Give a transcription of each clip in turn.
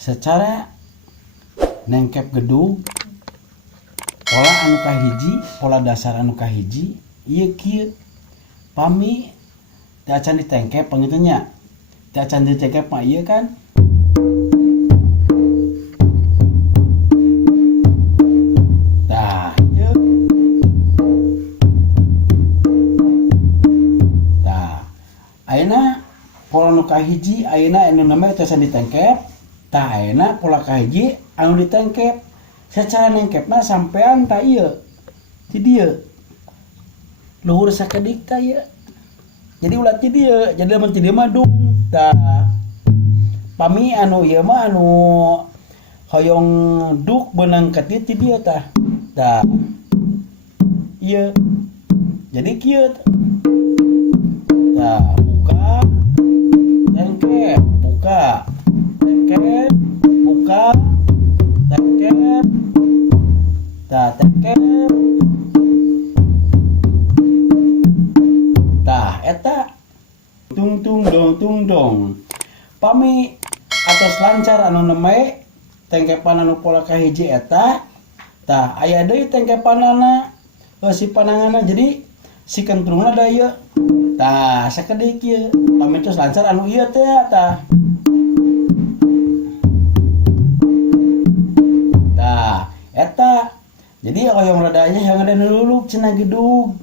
secara nengkep gedung pola anu kahiji, pola dasar anu kahiji ieu kieu pami teu acan ditengkep pangitunya teu acan ditengkep mah ieu kan tah ieu tah ayeuna pola anu kahiji ayeuna anu namanya teu acan ditengkep tah ayeuna pola kahiji anu ditengkep secara nengkepna sampean tak iya di dia luhur sakedik tak iya jadi ulat di dia jadi lamun ti dieu mah dung tah pami anu ieu mah anu hoyong duk beunang ka ti dia tah iya jadi kieu tah buka tengkep buka tengkep buka tengkep tah tengkep tah eta tung dong pami atos lancar anu neme tengkepan anu pola kahiji eta tah aya deui tengkepanana si pananganna jadi si kentrungna da ieu tah sakedik ieu pami tos lancar anu ieu teh tah eta jadi hoyong radanya yang ada nululuk cenah gedug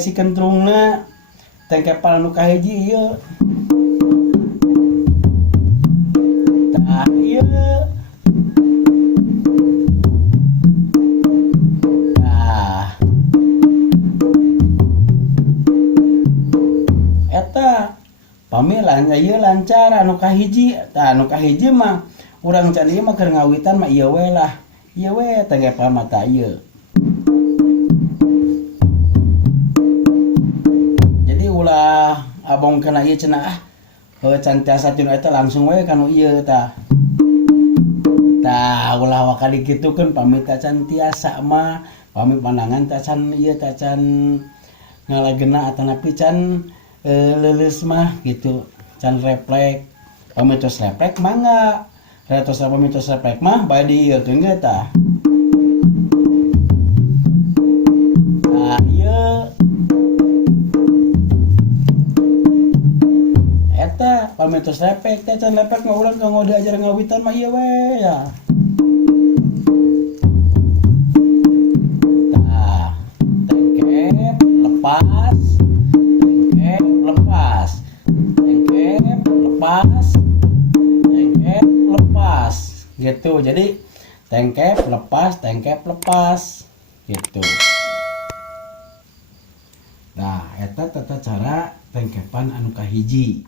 si kentrungna tengkepan anu kahiji ieu tah ieu tah eta pami ieu lancar anu kahiji tah anu kahiji mah urang can ieu mah keur ngawitan mah ieu we lah ieu we tengkepan mata ieu jadi ulah abong kana ieu cenah can tiasa tinu eta langsung we kanu ieu tah ulah wakali kitukeun pami teh can tiasa mah pami pandangan teh can ieu teh can ngalagena atanapi can leuleus mah gitu can refleks pami tos refleks mangga retos pami tos refleks mah bae dieukeun ge tah ieu eta pami tos refleks teh can refleks mah urang kanggo diajar ngawitan mah ieu we ya tah tengkep lepas tengkep lepas tengkep lepas tengkep lepas gitu jadi tengkep lepas gitu nah eta tata cara tengkepan anu kahiji